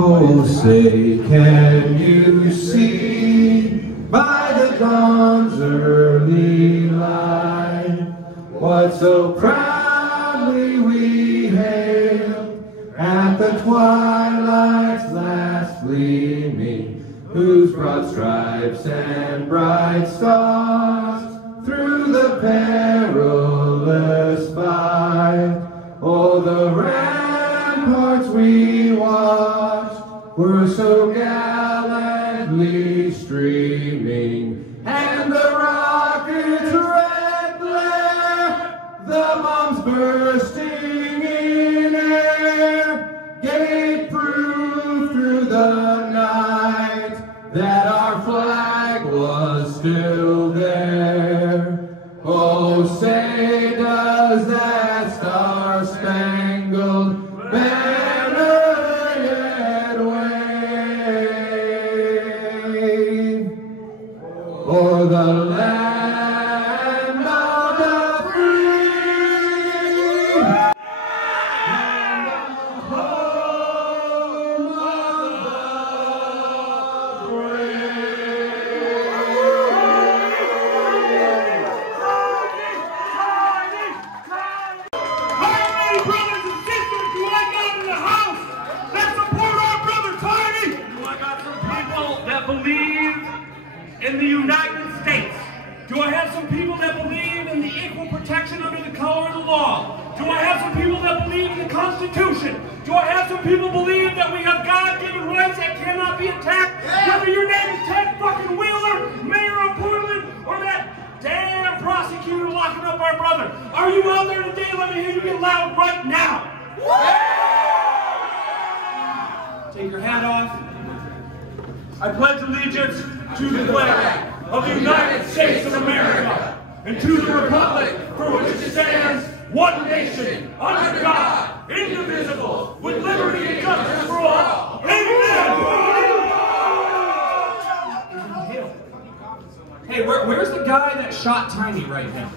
Oh, say, can you see by the dawn's early light what so proudly we hailed at the twilight's last gleaming, whose broad stripes and bright stars through the perilous fight, oh, the ramparts we watched were so gallantly streaming, and the rocket's red glare, the bombs bursting in air, gave proof through the night that our flag was still there. Oh, say does that star-spangled banner yet wave o'er the land of the free and the home of the brave. How many brothers and sisters do I got in the house that support our brother Tiny? Do I got some people that believe in the United States? Do I have some people that believe in the equal protection under the color of the law? Do I have some people that believe in the Constitution? Do I have some people believe that we have God-given rights that cannot be attacked? Whether your name is Ted fucking Wheeler, Mayor of Portland, or that damn prosecutor locking up our brother. Are you out there today? Let me hear you get loud right now. Take your hat off. I pledge allegiance to the flag of the United States of America and to the republic for which it stands, one nation, under God, indivisible, with liberty and justice for all. Amen. Hey, where's the guy that shot Tiny right now?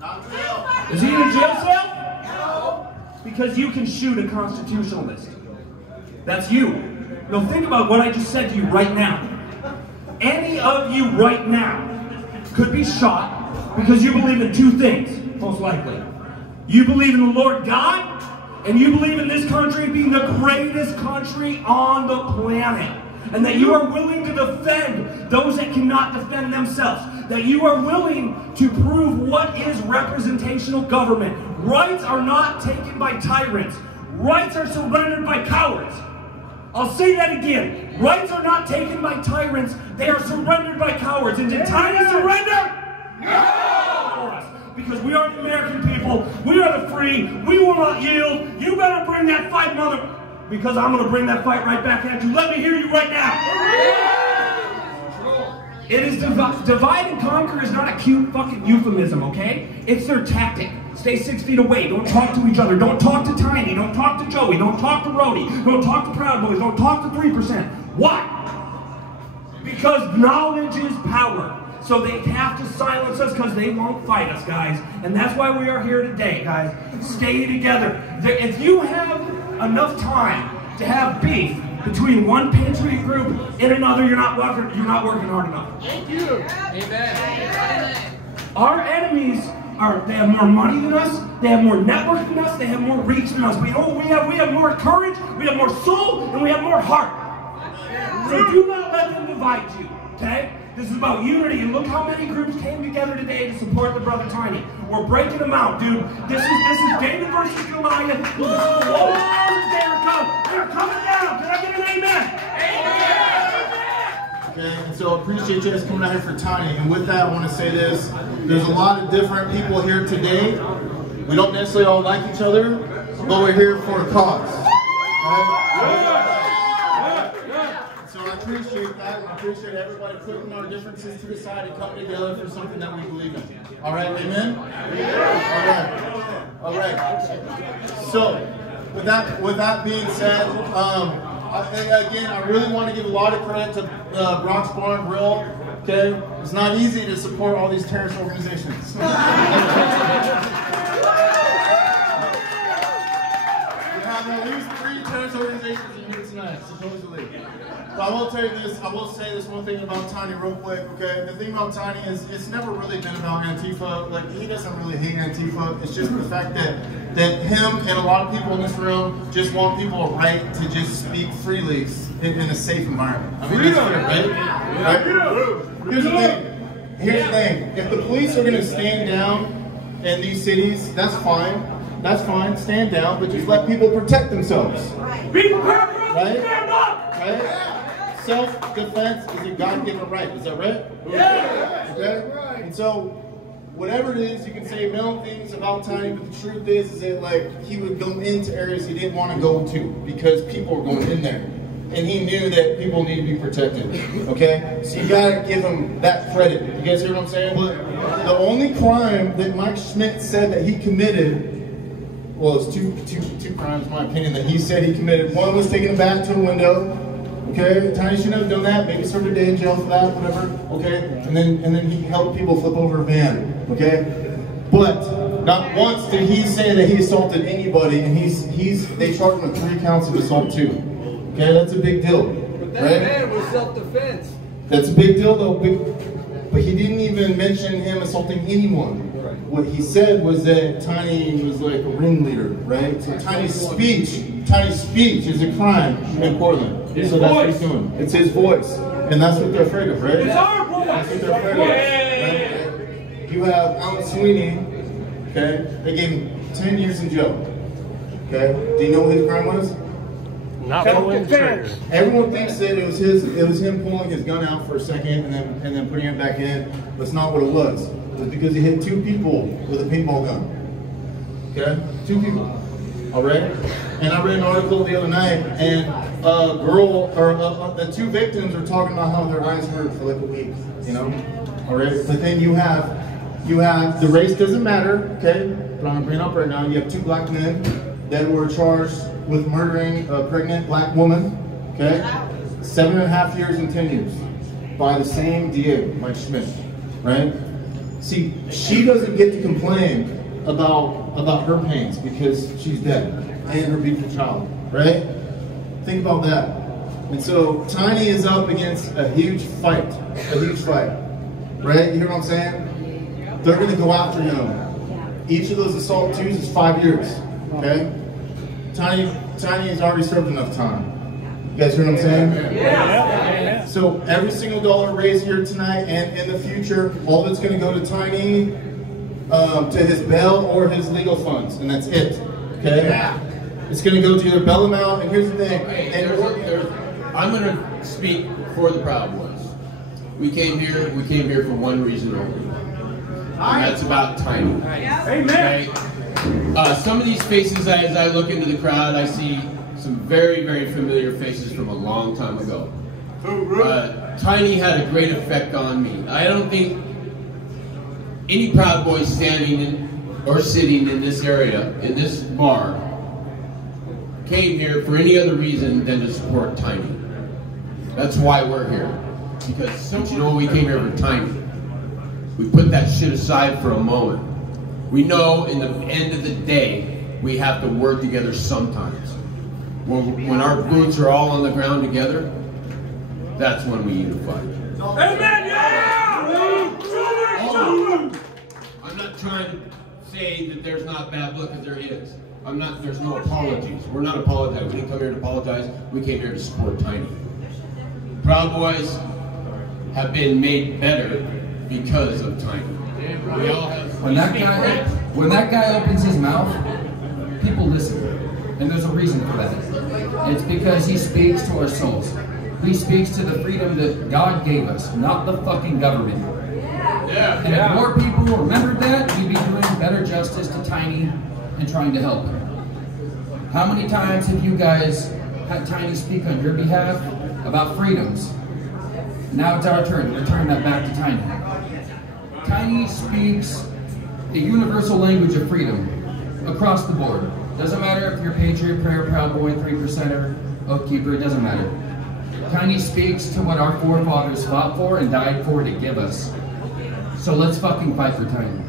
Not in jail. Is he in a jail cell? No. Because you can shoot a constitutionalist. That's you. Now think about what I just said to you right now. Any of you right now could be shot because you believe in two things, most likely. You believe in the Lord God, and you believe in this country being the greatest country on the planet. And that you are willing to defend those that cannot defend themselves. That you are willing to prove what is representational government. Rights are not taken by tyrants. Rights are surrendered by cowards. I'll say that again. Rights are not taken by tyrants. They are surrendered by cowards. And did Tiny surrender? No! For us. Because we are the American people. We are the free. We will not yield. You better bring that fight, mother. Because I'm going to bring that fight right back at you. Let me hear you right now. It is divide and conquer is not a cute fucking euphemism, okay? It's their tactic. Stay 6 feet away. Don't talk to each other. Don't talk to Tiny. Don't talk to Joey. Don't talk to Rhodey. Don't talk to Proud Boys. Don't talk to 3%. Why? Because knowledge is power. So they have to silence us because they won't fight us, guys. And that's why we are here today, guys. Stay together. If you have enough time to have beef between one Patriot group and another, you're not working hard enough. Thank you. Amen. Our enemies they have more money than us, they have more network than us, they have more reach than us. But you know what we have? We have more courage, we have more soul, and we have more heart. So do not let them divide you, okay? This is about unity, and look how many groups came together today to support the brother Tiny. We're breaking them out, dude. This is David versus Goliath. This is the walls of Jericho. They're coming down. Can I get an amen? Okay, and so I appreciate you guys coming out here for Tiny. And with that, I want to say this. There's a lot of different people here today. We don't necessarily all like each other, but we're here for a cause. So I appreciate that. I appreciate everybody putting our differences to the side and coming together for something that we believe in. All right, amen? All right. So with that being said, again, I really want to give a lot of credit to Bronx Bar and Grill. Okay, it's not easy to support all these terrorist organizations. We have at least 3 terrorist organizations in here tonight, supposedly. But I will tell you this, I will say this one thing about Tiny real quick, okay? The thing about Tiny is it's never really been about Antifa. Like, he doesn't really hate Antifa. It's just the fact that him and a lot of people in this room just want people a right to just speak freely in a safe environment. I mean, that's fair, right? Here's the thing. Here's the thing. If the police are going to stand down in these cities, that's fine. That's fine. Stand down, but just let people protect themselves. Be prepared, right? Stand up! Right? Self-defense is a God-given right. Is that right? Yeah. Okay? And so, whatever it is, you can say million things about Tiny, but the truth is that like he would go into areas he didn't want to go to because people were going in there. And he knew that people need to be protected, okay? So you gotta give him that credit. You guys hear what I'm saying? But the only crime that Mike Schmidt said that he committed, well, it's two crimes, in my opinion, that he said he committed. One was taking a bat to a window, okay? Tiny shouldn't have done that. Maybe served a day in jail for that, whatever, okay? And then he helped people flip over a van, okay? But not once did he say that he assaulted anybody, and they charged him with 3 counts of assault too. Okay, that's a big deal. But that right? man was self-defense. That's a big deal though, but he didn't even mention him assaulting anyone. Right. What he said was that Tiny was like a ringleader, right? So Tiny's speech is a crime in Portland. So that's what he's doing. It's his voice. And that's what they're afraid of, right? It's our voice! That's what they're afraid of. Right? You have Alan Sweeney, okay? They gave him 10 years in jail. Okay? Do you know what his crime was? Not pulling the trigger. Everyone thinks that it was him pulling his gun out for a second and then putting it back in. That's not what it was. It was because he hit 2 people with a paintball gun. Okay? 2 people. Alright? And I read an article the other night, and a girl, or the 2 victims were talking about how their eyes hurt for like a week. You know? Alright? But then you have the race doesn't matter, okay? But I'm gonna bring it up right now. You have 2 black men that were charged with murdering a pregnant black woman, okay? 7.5 years and 10 years by the same DA, Mike Schmidt, right? See, she doesn't get to complain about her pains because she's dead and her beautiful child, right? Think about that. And so Tiny is up against a huge fight, right? You hear what I'm saying? They're gonna go after him. Each of those assault 2s is 5 years, okay? Tiny has already served enough time. You guys hear what I'm saying? Yeah. So every single dollar raised here tonight and in the future, all of it's going to go to Tiny, to his bail or his legal funds, and that's it. Okay? Yeah. It's going to go to either bail him out, and here's the thing. I'm going to speak for the Proud Boys. We came here for one reason only. And that's about Tiny. Amen. Okay? Some of these faces, as I look into the crowd, I see some very, very familiar faces from a long time ago. Tiny had a great effect on me. I don't think any Proud Boy standing or sitting in this area, in this bar, came here for any other reason than to support Tiny. That's why we're here. Because, don't you know, we came here for Tiny. We put that shit aside for a moment. We know in the end of the day, we have to work together sometimes. When our boots are all on the ground together, that's when we unify. Amen! Yeah! I'm not trying to say that there's not bad blood, because there is. There's no apologies. We're not apologizing. We didn't come here to apologize. We came here to support Tiny. Proud Boys have been made better because of Tiny. We all have. When that guy opens his mouth, people listen. And there's a reason for that. It's because he speaks to our souls. He speaks to the freedom that God gave us, not the fucking government. Yeah. And if more people remembered that, we'd be doing better justice to Tiny and trying to help him. How many times have you guys had Tiny speak on your behalf about freedoms? Now it's our turn. We're turning that back to Tiny. Tiny speaks a universal language of freedom across the board. Doesn't matter if you're Patriot, Prayer, Proud Boy, 3%er, Oath Keeper, it doesn't matter. Tiny speaks to what our forefathers fought for and died for to give us. So let's fucking fight for Tiny.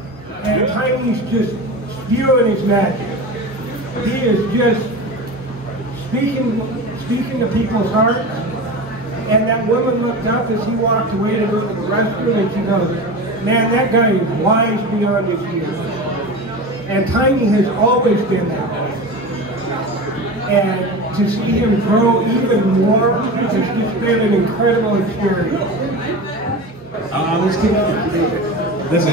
And Tiny's just spewing his magic. He is just speaking to people's hearts. And that woman looked up as he walked away to go to the restroom, and she goes, "Man, that guy is wise beyond his years." And Tiny has always been that way. And to see him grow even more, it's just been an incredible experience. Let's keep it. Listen,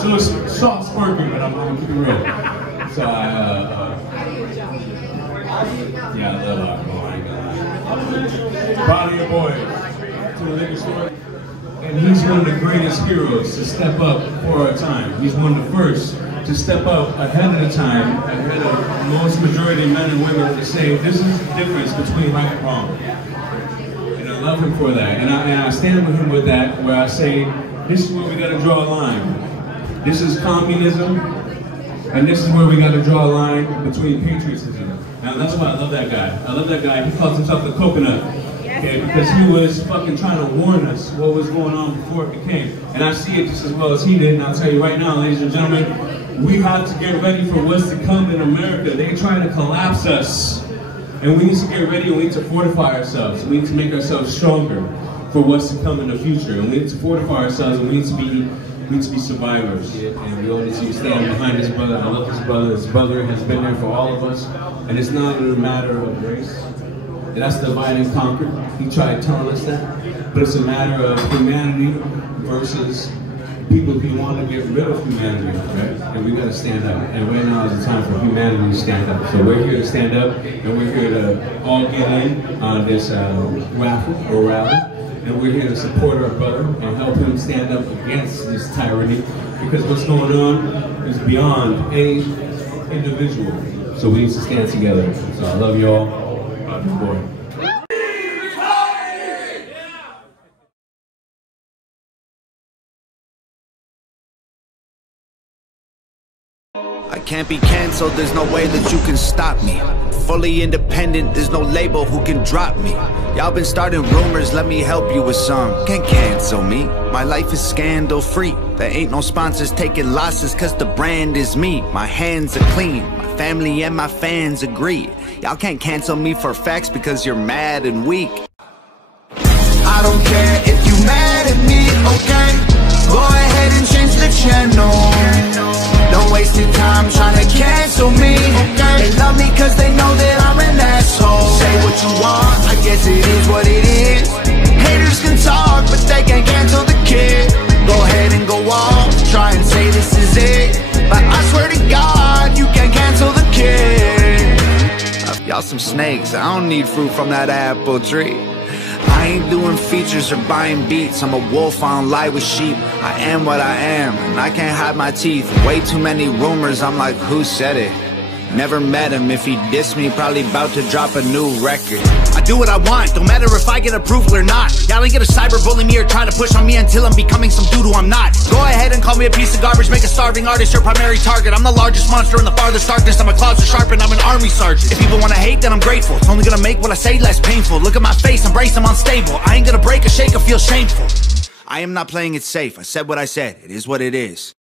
so it's soft sparkling, but I'm gonna keep it real. So yeah, I love alcohol. I ain't gonna lie. Body your boys to the liquor store, and he's one of the greatest heroes to step up for our time. He's one of the first to step up ahead of the time, ahead of most majority of men and women, to say this is the difference between right and wrong. And I love him for that. And I stand with him with that, where I say, this is where we got to draw a line. This is communism, and this is where we got to draw a line between patriotism. And that's why I love that guy. I love that guy. He calls himself the coconut. Okay, because he was fucking trying to warn us what was going on before it became. And I see it just as well as he did. And I'll tell you right now, ladies and gentlemen, we have to get ready for what's to come in America. They're trying to collapse us. And we need to get ready, and we need to fortify ourselves. We need to make ourselves stronger for what's to come in the future. And we need to fortify ourselves, and we need to be survivors. And we all need to stand behind this brother. I love this brother. This brother has been there for all of us. And it's not a matter of race. That's divide and conquer. He tried telling us that. But it's a matter of humanity versus people who want to get rid of humanity, right? And we got to stand up. And right now is the time for humanity to stand up. So we're here to stand up, and we're here to all get in on this raffle or rally. And we're here to support our brother and help him stand up against this tyranny, because what's going on is beyond any individual. So we need to stand together. So I love you all. Love you, boy. I can't be cancelled, there's no way that you can stop me. Fully independent, there's no label who can drop me. Y'all been starting rumors, let me help you with some. Can't cancel me, my life is scandal free. There ain't no sponsors taking losses, cause the brand is me. My hands are clean, my family and my fans agree. Y'all can't cancel me for facts because you're mad and weak. I don't care if you mad at me, okay? Go ahead and change the channel. Don't waste your time trying to cancel me, okay? They love me cause they know that I'm an asshole. Say what you want, I guess it is what it is. Haters can talk, but they can't cancel the kid. Go ahead and go off, try and say this is it, but I swear to God, you can't cancel the kid. Y'all some snakes, I don't need fruit from that apple tree. I ain't doing features or buying beats. I'm a wolf, I don't lie with sheep. I am what I am, and I can't hide my teeth. Way too many rumors, I'm like, who said it? Never met him. If he dissed me, probably about to drop a new record. I do what I want, don't matter if I get approval or not. Y'all ain't gonna cyberbully me or try to push on me until I'm becoming some dude who I'm not. Go ahead and call me a piece of garbage, make a starving artist your primary target. I'm the largest monster in the farthest darkness, I'm a closet sharpened, I'm an army sergeant. If people wanna hate, then I'm grateful. It's only gonna make what I say less painful. Look at my face, embrace I'm unstable. I ain't gonna break or shake or feel shameful. I am not playing it safe, I said what I said, it is what it is.